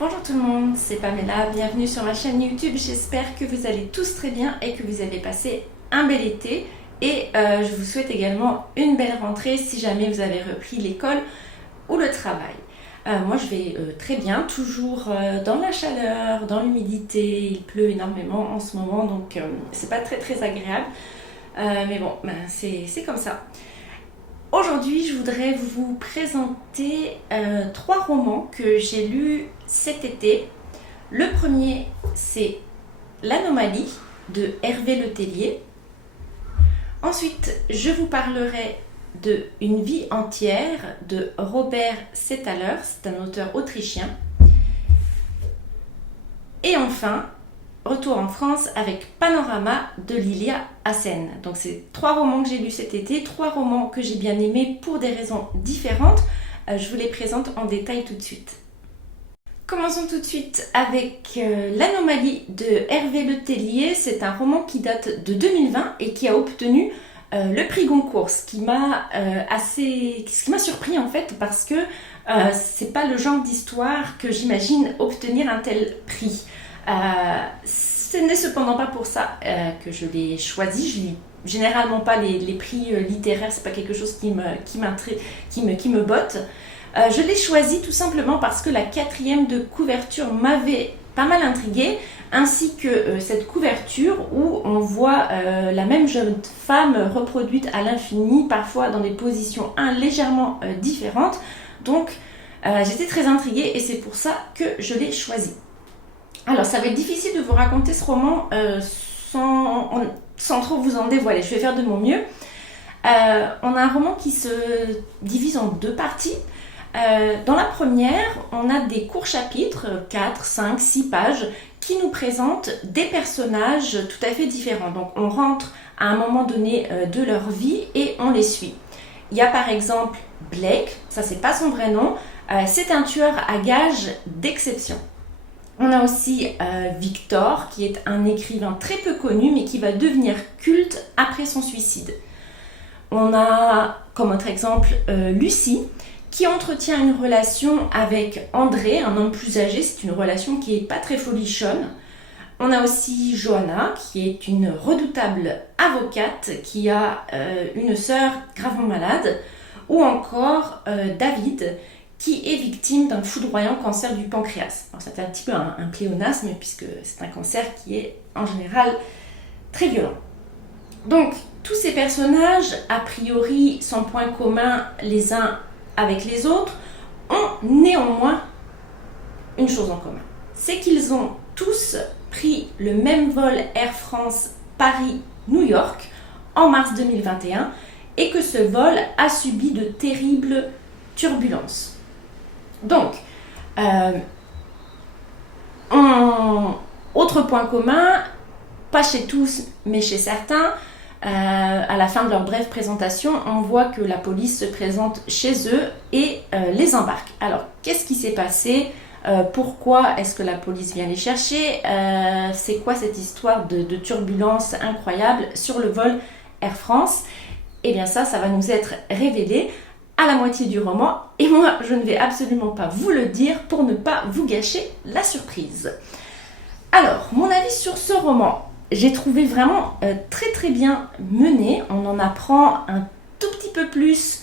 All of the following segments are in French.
Bonjour tout le monde, c'est Pamela, bienvenue sur ma chaîne YouTube. J'espère que vous allez tous très bien et que vous avez passé un bel été. Et je vous souhaite également une belle rentrée si jamais vous avez repris l'école ou le travail. Moi je vais très bien, toujours dans la chaleur, dans l'humidité. Il pleut énormément en ce moment, donc c'est pas très agréable. Mais bon, c'est comme ça. Aujourd'hui, je voudrais vous présenter 3 romans que j'ai lus cet été. Le premier, c'est L'Anomalie de Hervé Letellier. Ensuite, je vous parlerai de Une vie entière de Robert Seethaler, c'est un auteur autrichien. Et enfin, Retour en France avec Panorama de Lilia Hassen. Donc c'est 3 romans que j'ai lus cet été, 3 romans que j'ai bien aimés pour des raisons différentes. Je vous les présente en détail tout de suite. Commençons tout de suite avec L'Anomalie de Hervé Letellier. C'est un roman qui date de 2020 et qui a obtenu le prix Goncourt, ce qui m'a surpris en fait, parce que c'est pas le genre d'histoire que j'imagine obtenir un tel prix. Ce n'est cependant pas pour ça que je l'ai choisi. Je lis généralement pas les prix littéraires, c'est pas quelque chose qui me botte. Je l'ai choisi tout simplement parce que la 4e de couverture m'avait pas mal intriguée, ainsi que cette couverture où on voit la même jeune femme reproduite à l'infini, parfois dans des positions légèrement différentes. Donc j'étais très intriguée et c'est pour ça que je l'ai choisi. Alors, ça va être difficile de vous raconter ce roman sans trop vous en dévoiler. Je vais faire de mon mieux. On a un roman qui se divise en 2 parties. Dans la première, on a des courts chapitres, 4, 5, 6 pages, qui nous présentent des personnages tout à fait différents. Donc, on rentre à un moment donné de leur vie et on les suit. Il y a par exemple Blake, ça c'est pas son vrai nom, c'est un tueur à gages d'exception. On a aussi Victor, qui est un écrivain très peu connu, mais qui va devenir culte après son suicide. On a comme autre exemple Lucie, qui entretient une relation avec André, un homme plus âgé. C'est une relation qui n'est pas très folichonne. On a aussi Johanna, qui est une redoutable avocate, qui a une sœur gravement malade. Ou encore David, qui est victime d'un foudroyant cancer du pancréas. C'est un petit peu un pléonasme, puisque c'est un cancer qui est en général très violent. Donc, tous ces personnages, a priori, sans point commun les uns avec les autres, ont néanmoins une chose en commun. C'est qu'ils ont tous pris le même vol Air France Paris-New York en mars 2021 et que ce vol a subi de terribles turbulences. Donc, autre point commun, pas chez tous, mais chez certains, à la fin de leur brève présentation, on voit que la police se présente chez eux et les embarque. Alors, qu'est-ce qui s'est passé ? Pourquoi est-ce que la police vient les chercher ? C'est quoi cette histoire de turbulence incroyable sur le vol Air France ? Eh bien ça va nous être révélé à la moitié du roman, et moi je ne vais absolument pas vous le dire pour ne pas vous gâcher la surprise. Alors, mon avis sur ce roman, j'ai trouvé vraiment très bien mené. On en apprend un tout petit peu plus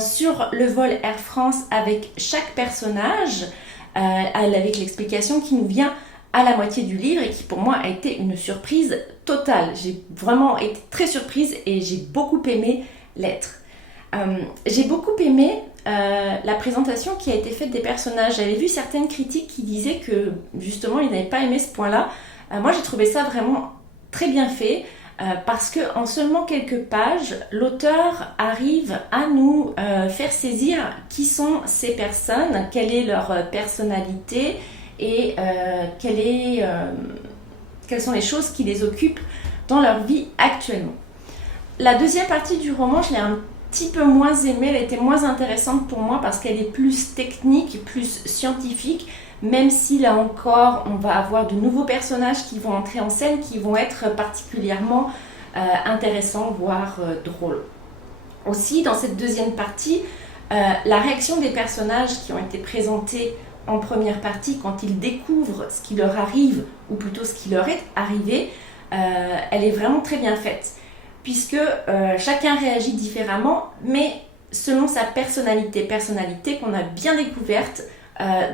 sur le vol Air France avec chaque personnage, avec l'explication qui nous vient à la moitié du livre et qui pour moi a été une surprise totale. J'ai vraiment été très surprise et j'ai beaucoup aimé l'être. J'ai beaucoup aimé la présentation qui a été faite des personnages. J'avais vu certaines critiques qui disaient que justement ils n'avaient pas aimé ce point-là. Moi j'ai trouvé ça vraiment très bien fait parce que en seulement quelques pages, l'auteur arrive à nous faire saisir qui sont ces personnes, quelle est leur personnalité et quelles sont les choses qui les occupent dans leur vie actuellement. La deuxième partie du roman, je l'ai un petit peu moins aimée, elle était moins intéressante pour moi parce qu'elle est plus technique, plus scientifique, même si là encore on va avoir de nouveaux personnages qui vont entrer en scène, qui vont être particulièrement intéressants, voire drôles. Aussi, dans cette deuxième partie, la réaction des personnages qui ont été présentés en première partie, quand ils découvrent ce qui leur arrive, ou plutôt ce qui leur est arrivé, elle est vraiment très bien faite, puisque chacun réagit différemment, mais selon sa personnalité qu'on a bien découverte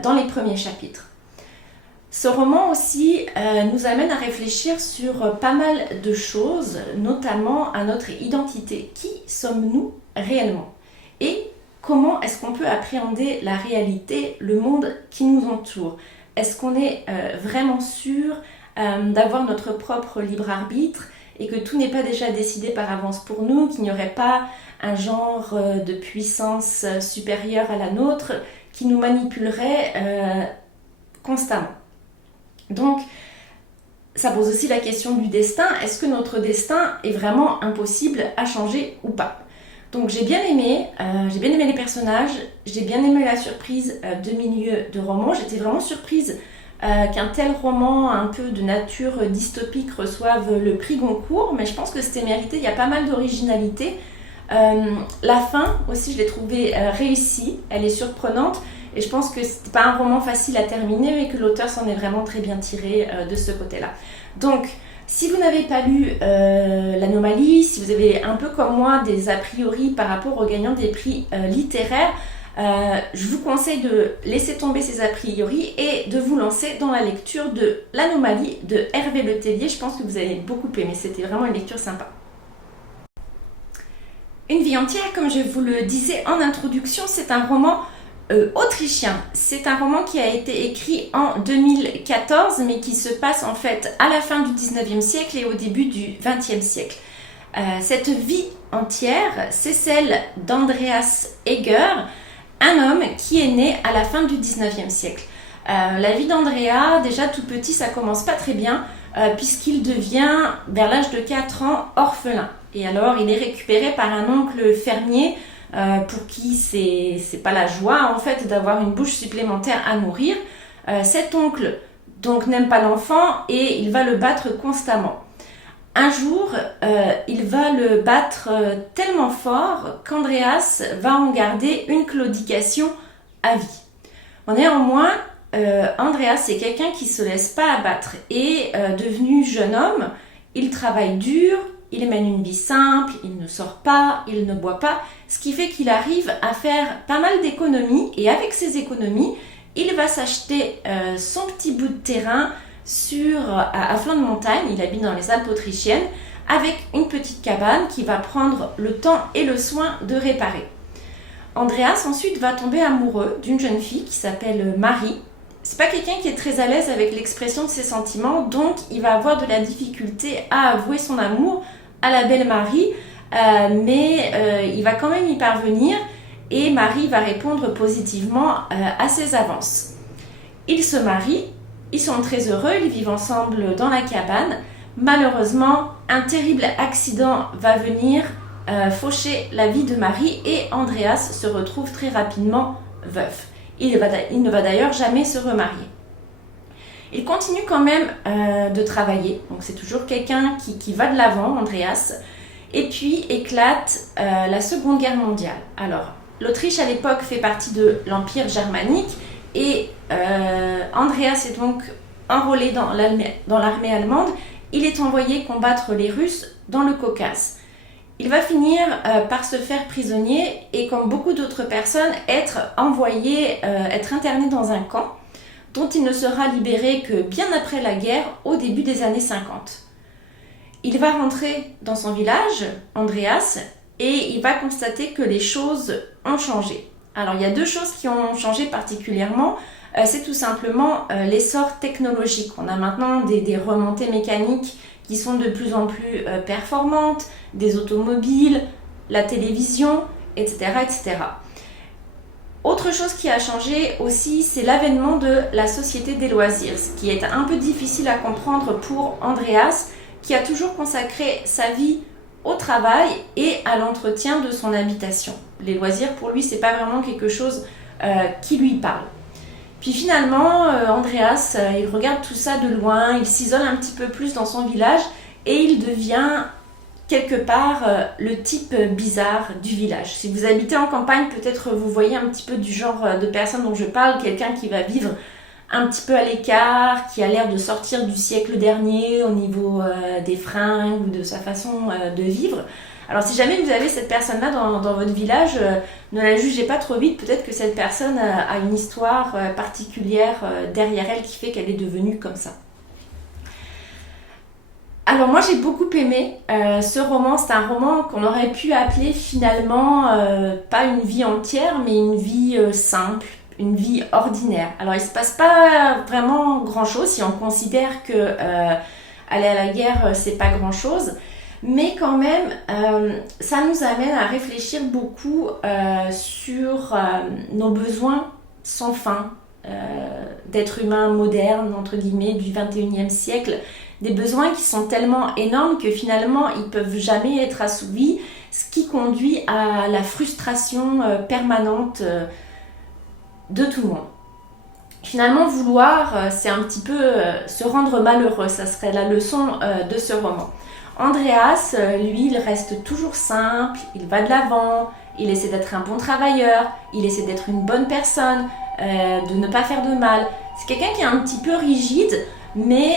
dans les premiers chapitres. Ce roman aussi nous amène à réfléchir sur pas mal de choses, notamment à notre identité. Qui sommes-nous réellement? Et comment est-ce qu'on peut appréhender la réalité, le monde qui nous entoure? Est-ce qu'on est vraiment sûr d'avoir notre propre libre arbitre et que tout n'est pas déjà décidé par avance pour nous, qu'il n'y aurait pas un genre de puissance supérieure à la nôtre qui nous manipulerait constamment? Donc, ça pose aussi la question du destin. Est-ce que notre destin est vraiment impossible à changer ou pas? Donc j'ai bien aimé les personnages, j'ai bien aimé la surprise de milieu de roman. J'étais vraiment surprise qu'un tel roman un peu de nature dystopique reçoive le prix Goncourt, mais je pense que c'était mérité, il y a pas mal d'originalité. La fin aussi, je l'ai trouvée réussie, elle est surprenante. Et je pense que c'est pas un roman facile à terminer, mais que l'auteur s'en est vraiment très bien tiré de ce côté-là. Donc, si vous n'avez pas lu l'Anomalie, si vous avez un peu comme moi des a priori par rapport aux gagnants des prix littéraires, je vous conseille de laisser tomber ces a priori et de vous lancer dans la lecture de l'Anomalie de Hervé Letellier. Je pense que vous allez beaucoup aimer, c'était vraiment une lecture sympa. Une vie entière, comme je vous le disais en introduction, c'est un roman autrichien. C'est un roman qui a été écrit en 2014, mais qui se passe en fait à la fin du 19e siècle et au début du 20e siècle. Cette vie entière, c'est celle d'Andreas Heger, un homme qui est né à la fin du 19e siècle. La vie d'Andrea, déjà tout petit, ça commence pas très bien, puisqu'il devient, vers l'âge de 4 ans, orphelin. Et alors, il est récupéré par un oncle fermier pour qui c'est pas la joie en fait d'avoir une bouche supplémentaire à nourrir. Cet oncle donc n'aime pas l'enfant et il va le battre constamment. Un jour, il va le battre tellement fort qu'Andreas va en garder une claudication à vie. Néanmoins, Andreas c'est quelqu'un qui se laisse pas abattre et devenu jeune homme, il travaille dur. Il mène une vie simple, il ne sort pas, il ne boit pas, ce qui fait qu'il arrive à faire pas mal d'économies et avec ces économies, il va s'acheter son petit bout de terrain à flanc de montagne, il habite dans les Alpes autrichiennes, avec une petite cabane qu'il va prendre le temps et le soin de réparer. Andreas ensuite va tomber amoureux d'une jeune fille qui s'appelle Marie. C'est pas quelqu'un qui est très à l'aise avec l'expression de ses sentiments, donc il va avoir de la difficulté à avouer son amour à la belle Marie, mais il va quand même y parvenir et Marie va répondre positivement à ses avances. Ils se marient, ils sont très heureux, ils vivent ensemble dans la cabane. Malheureusement, un terrible accident va venir faucher la vie de Marie et Andreas se retrouve très rapidement veuf. Il ne va d'ailleurs jamais se remarier. Il continue quand même de travailler, donc c'est toujours quelqu'un qui va de l'avant, Andreas. Et puis éclate la Seconde Guerre mondiale. Alors, l'Autriche à l'époque fait partie de l'Empire germanique et Andreas est donc enrôlé dans l'armée allemande. Il est envoyé combattre les Russes dans le Caucase. Il va finir par se faire prisonnier et, comme beaucoup d'autres personnes, être interné dans un camp dont il ne sera libéré que bien après la guerre, au début des années 50. Il va rentrer dans son village, Andreas, et il va constater que les choses ont changé. Alors, il y a deux choses qui ont changé particulièrement. C'est tout simplement l'essor technologique. On a maintenant des remontées mécaniques qui sont de plus en plus performantes, des automobiles, la télévision, etc., etc. Autre chose qui a changé aussi, c'est l'avènement de la société des loisirs, ce qui est un peu difficile à comprendre pour Andreas, qui a toujours consacré sa vie au travail et à l'entretien de son habitation. Les loisirs, pour lui, c'est pas vraiment quelque chose qui lui parle. Puis finalement, Andreas, il regarde tout ça de loin, il s'isole un petit peu plus dans son village et il devient quelque part le type bizarre du village. Si vous habitez en campagne, peut-être vous voyez un petit peu du genre de personne dont je parle, quelqu'un qui va vivre un petit peu à l'écart, qui a l'air de sortir du siècle dernier au niveau des fringues ou de sa façon de vivre. Alors si jamais vous avez cette personne-là dans votre village, ne la jugez pas trop vite, peut-être que cette personne a une histoire particulière derrière elle qui fait qu'elle est devenue comme ça. Alors moi j'ai beaucoup aimé ce roman, c'est un roman qu'on aurait pu appeler finalement pas une vie entière mais une vie simple, une vie ordinaire. Alors il se passe pas vraiment grand chose si on considère que aller à la guerre c'est pas grand chose, mais quand même ça nous amène à réfléchir beaucoup sur nos besoins sans fin d'êtres humains modernes entre guillemets du 21e siècle. Des besoins qui sont tellement énormes que finalement ils peuvent jamais être assouvis, ce qui conduit à la frustration permanente de tout le monde. Finalement, vouloir, c'est un petit peu se rendre malheureux, ça serait la leçon de ce roman. Andreas, lui, il reste toujours simple, il va de l'avant, il essaie d'être un bon travailleur, il essaie d'être une bonne personne, de ne pas faire de mal. C'est quelqu'un qui est un petit peu rigide, mais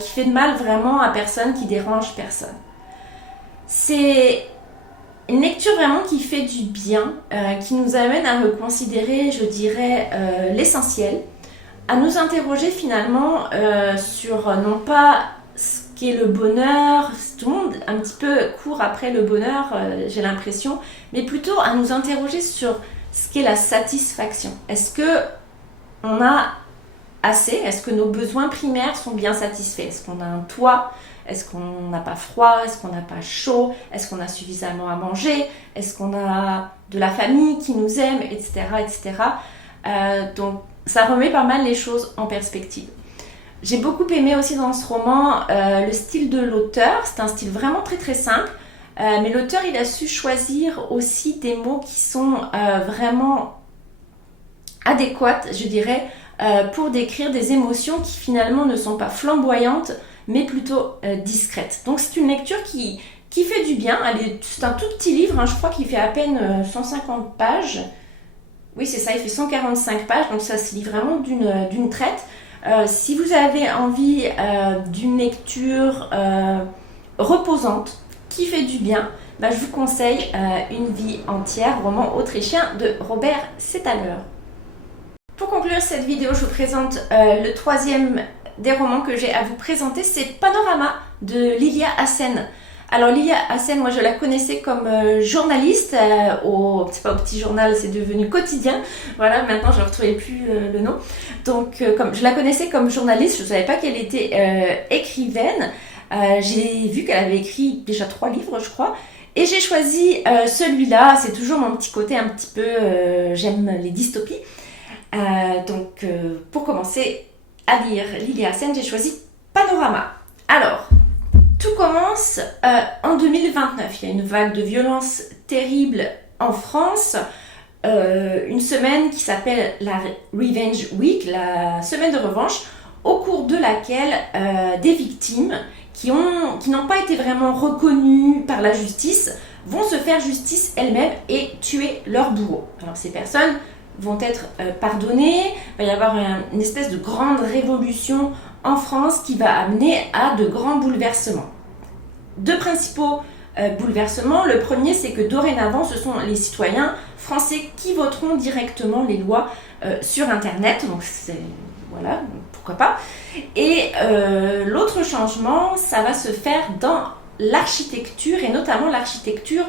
qui fait de mal vraiment à personne, qui dérange personne. C'est une lecture vraiment qui fait du bien, qui nous amène à reconsidérer, je dirais, l'essentiel, à nous interroger finalement sur non pas ce qu'est le bonheur, tout le monde un petit peu court après le bonheur, j'ai l'impression, mais plutôt à nous interroger sur ce qu'est la satisfaction. Est-ce que on a assez? Est-ce que nos besoins primaires sont bien satisfaits? Est-ce qu'on a un toit? Est-ce qu'on n'a pas froid? Est-ce qu'on n'a pas chaud? Est-ce qu'on a suffisamment à manger? Est-ce qu'on a de la famille qui nous aime, etc. etc. Donc ça remet pas mal les choses en perspective. J'ai beaucoup aimé aussi dans ce roman le style de l'auteur. C'est un style vraiment très très simple. Mais l'auteur il a su choisir aussi des mots qui sont vraiment adéquats, je dirais, pour décrire des émotions qui finalement ne sont pas flamboyantes, mais plutôt discrètes. Donc c'est une lecture qui fait du bien. C'est un tout petit livre, hein, je crois qu'il fait à peine 150 pages. Oui, c'est ça, il fait 145 pages, donc ça se lit vraiment d'une traite. Si vous avez envie d'une lecture reposante, qui fait du bien, je vous conseille Une vie entière, roman autrichien de Robert Seethaler. Pour conclure cette vidéo, je vous présente le troisième des romans que j'ai à vous présenter, c'est Panorama de Lilia Hassen. Alors Lilia Hassen, moi je la connaissais comme journaliste, c'est pas au petit journal, c'est devenu quotidien, voilà, maintenant je ne retrouvais plus le nom. Donc comme je la connaissais comme journaliste, je ne savais pas qu'elle était écrivaine. J'ai vu qu'elle avait écrit déjà 3 livres je crois, et j'ai choisi celui-là, c'est toujours mon petit côté un petit peu, j'aime les dystopies. Donc pour commencer à lire Lilia Hassen, j'ai choisi Panorama. Alors, tout commence en 2029. Il y a une vague de violence terrible en France. Une semaine qui s'appelle la Revenge Week, la semaine de revanche, au cours de laquelle des victimes qui n'ont pas été vraiment reconnues par la justice vont se faire justice elles-mêmes et tuer leur bourreau. Alors ces personnes vont être pardonnées, il va y avoir une espèce de grande révolution en France qui va amener à de grands bouleversements. 2 principaux bouleversements. Le premier, c'est que dorénavant, ce sont les citoyens français qui voteront directement les lois sur Internet. Donc voilà, pourquoi pas. Et l'autre changement, ça va se faire dans l'architecture et notamment l'architecture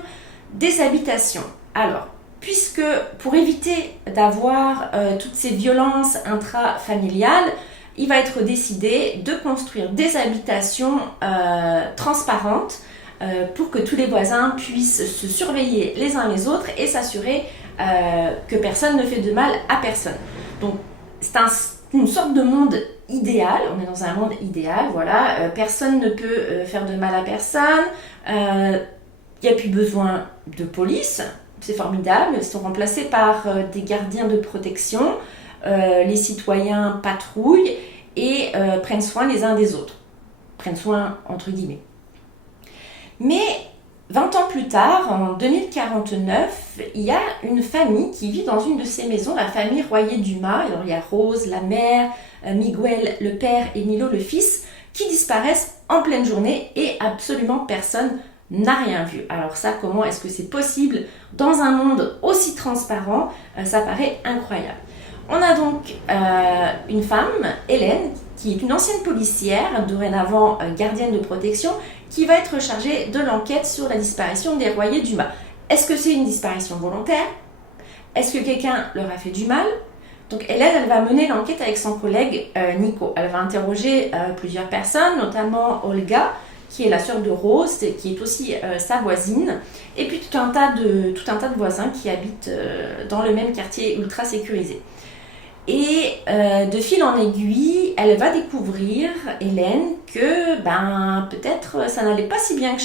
des habitations. Alors, puisque pour éviter d'avoir toutes ces violences intrafamiliales, il va être décidé de construire des habitations transparentes pour que tous les voisins puissent se surveiller les uns les autres et s'assurer que personne ne fait de mal à personne. Donc c'est une sorte de monde idéal, on est dans un monde idéal, voilà, personne ne peut faire de mal à personne, il n'y a plus besoin de police, c'est formidable, ils sont remplacés par des gardiens de protection, les citoyens patrouillent et prennent soin les uns des autres, prennent soin entre guillemets. Mais 20 ans plus tard, en 2049, il y a une famille qui vit dans une de ces maisons, la famille Royer-Dumas. Alors, il y a Rose, la mère, Miguel, le père, et Milo, le fils, qui disparaissent en pleine journée et absolument personne n'a rien vu. Alors ça, comment est-ce que c'est possible dans un monde aussi transparent? Ça paraît incroyable. On a donc une femme, Hélène, qui est une ancienne policière, dorénavant gardienne de protection, qui va être chargée de l'enquête sur la disparition des Royer-Dumas. Est-ce que c'est une disparition volontaire? Est-ce que quelqu'un leur a fait du mal? Donc Hélène, elle va mener l'enquête avec son collègue Nico. Elle va interroger plusieurs personnes, notamment Olga, qui est la sœur de Rose, qui est aussi sa voisine, et puis tout un tas de voisins qui habitent dans le même quartier ultra sécurisé. Et de fil en aiguille, elle va découvrir, Hélène, que peut-être ça n'allait pas si bien que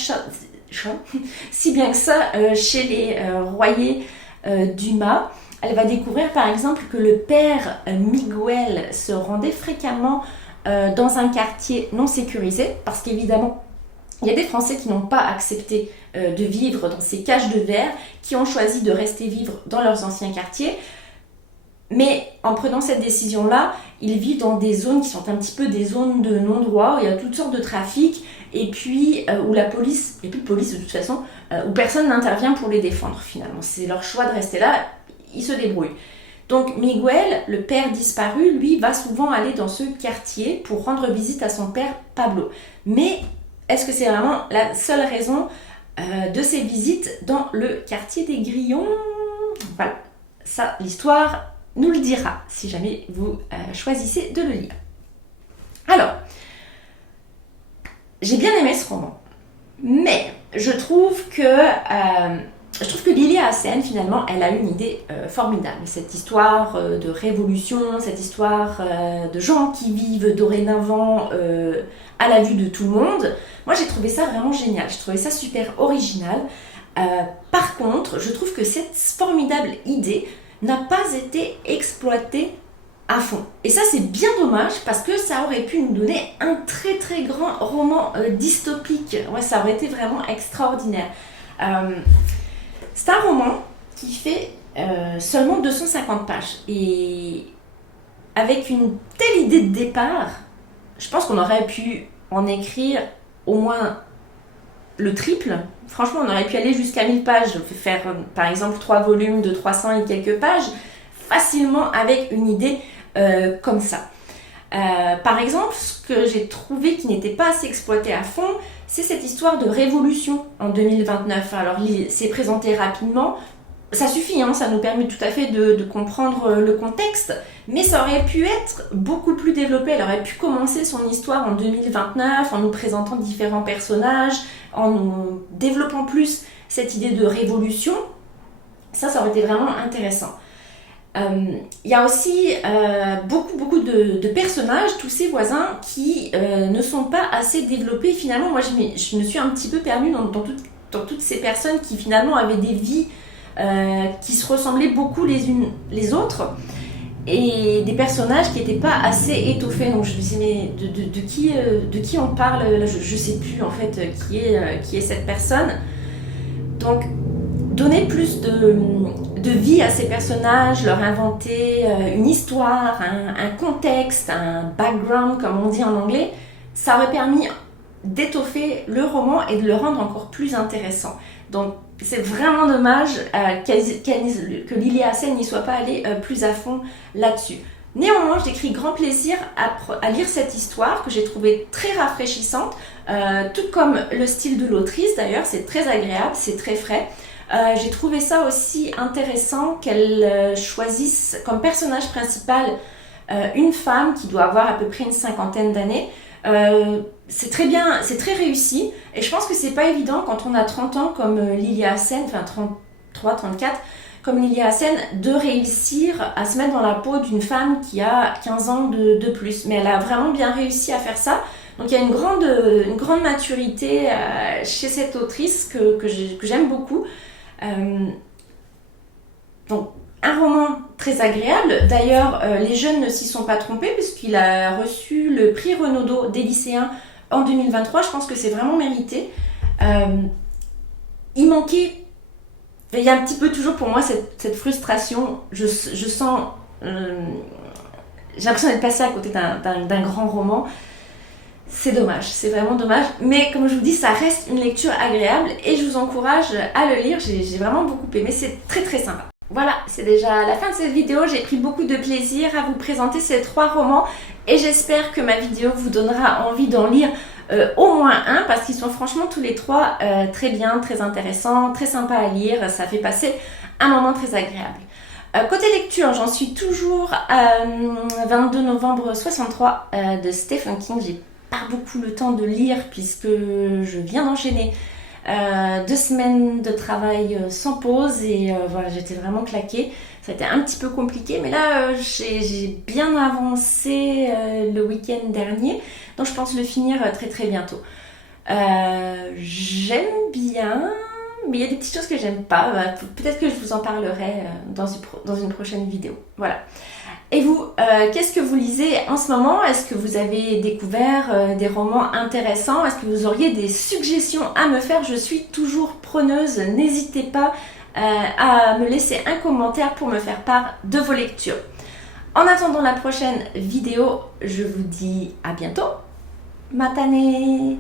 ça chez les Royer-Dumas. Elle va découvrir par exemple que le père Miguel se rendait fréquemment dans un quartier non sécurisé, parce qu'évidemment, il y a des Français qui n'ont pas accepté de vivre dans ces cages de verre, qui ont choisi de rester vivre dans leurs anciens quartiers. Mais en prenant cette décision-là, ils vivent dans des zones qui sont un petit peu des zones de non-droit, où il y a toutes sortes de trafics, et puis où la police, il n'y a plus de police de toute façon, où personne n'intervient pour les défendre finalement. C'est leur choix de rester là, ils se débrouillent. Donc Miguel, le père disparu, lui, va souvent aller dans ce quartier pour rendre visite à son père Pablo. Mais est-ce que c'est vraiment la seule raison de ses visites dans le quartier des Grillons? Voilà, ça, l'histoire nous le dira, si jamais vous choisissez de le lire. Alors, j'ai bien aimé ce roman, mais je trouve que Lilia Hassen, finalement, elle a une idée formidable. Cette histoire de révolution, cette histoire de gens qui vivent dorénavant à la vue de tout le monde. Moi, j'ai trouvé ça vraiment génial. J'ai trouvé ça super original. Par contre, je trouve que cette formidable idée n'a pas été exploitée à fond. Et ça, c'est bien dommage parce que ça aurait pu nous donner un très très grand roman dystopique. Ouais, ça aurait été vraiment extraordinaire. C'est un roman qui fait seulement 250 pages. Et avec une telle idée de départ, je pense qu'on aurait pu en écrire au moins le triple. Franchement, on aurait pu aller jusqu'à 1000 pages, faire par exemple 3 volumes de 300 et quelques pages, facilement avec une idée comme ça. Par exemple, ce que j'ai trouvé qui n'était pas assez exploité à fond, c'est cette histoire de révolution en 2029. Alors, c'est présenté rapidement. Ça suffit, hein, ça nous permet tout à fait de comprendre le contexte, mais ça aurait pu être beaucoup plus développé. Elle aurait pu commencer son histoire en 2029 en nous présentant différents personnages, en nous développant plus cette idée de révolution. Ça aurait été vraiment intéressant. Il y a aussi beaucoup de personnages, tous ces voisins qui ne sont pas assez développés. Finalement, moi, je me suis un petit peu perdue dans toutes ces personnes qui finalement avaient des vies qui se ressemblaient beaucoup les unes les autres, et des personnages qui n'étaient pas assez étoffés. Donc je me disais, mais de qui on parle là, je sais plus en fait qui est cette personne. Donc donner plus de vie à ces personnages, leur inventer une histoire, un contexte, un background comme on dit en anglais, ça aurait permis d'étoffer le roman et de le rendre encore plus intéressant. Donc c'est vraiment dommage que Lilia Hassen n'y soit pas allée plus à fond là-dessus. Néanmoins, j'ai pris grand plaisir à lire cette histoire que j'ai trouvée très rafraîchissante, tout comme le style de l'autrice d'ailleurs, c'est très agréable, c'est très frais. J'ai trouvé ça aussi intéressant qu'elle choisisse comme personnage principal une femme qui doit avoir à peu près une cinquantaine d'années. C'est très bien, c'est très réussi, et je pense que c'est pas évident quand on a 30 ans comme Lilia Hassen, enfin 33, 34, comme Lilia Hassen, de réussir à se mettre dans la peau d'une femme qui a 15 ans de plus. Mais elle a vraiment bien réussi à faire ça. Donc il y a une grande maturité chez cette autrice que j'aime beaucoup. Donc un roman très agréable. D'ailleurs, les jeunes ne s'y sont pas trompés puisqu'il a reçu le prix Renaudot des lycéens en 2023. Je pense que c'est vraiment mérité. il manquait, il y a un petit peu toujours pour moi cette frustration. Je sens, j'ai l'impression d'être passée à côté d'un grand roman. C'est dommage, c'est vraiment dommage. Mais comme je vous dis, ça reste une lecture agréable et je vous encourage à le lire. J'ai vraiment beaucoup aimé, c'est très très sympa. Voilà, c'est déjà la fin de cette vidéo. J'ai pris beaucoup de plaisir à vous présenter ces 3 romans et j'espère que ma vidéo vous donnera envie d'en lire au moins un, parce qu'ils sont franchement tous les 3 très bien, très intéressants, très sympas à lire. Ça fait passer un moment très agréable. Côté lecture, j'en suis toujours à 22 novembre 63 de Stephen King. J'ai pas beaucoup le temps de lire puisque je viens d'enchaîner 2 semaines de travail sans pause et voilà, j'étais vraiment claquée. Ça a été un petit peu compliqué, mais là j'ai bien avancé le week-end dernier, donc je pense le finir très très bientôt. J'aime bien, mais il y a des petites choses que j'aime pas. Peut-être que je vous en parlerai dans une prochaine vidéo. Voilà. Et vous, qu'est-ce que vous lisez en ce moment? Est-ce que vous avez découvert des romans intéressants? Est-ce que vous auriez des suggestions à me faire? Je suis toujours preneuse. N'hésitez pas à me laisser un commentaire pour me faire part de vos lectures. En attendant la prochaine vidéo, je vous dis à bientôt. Matane!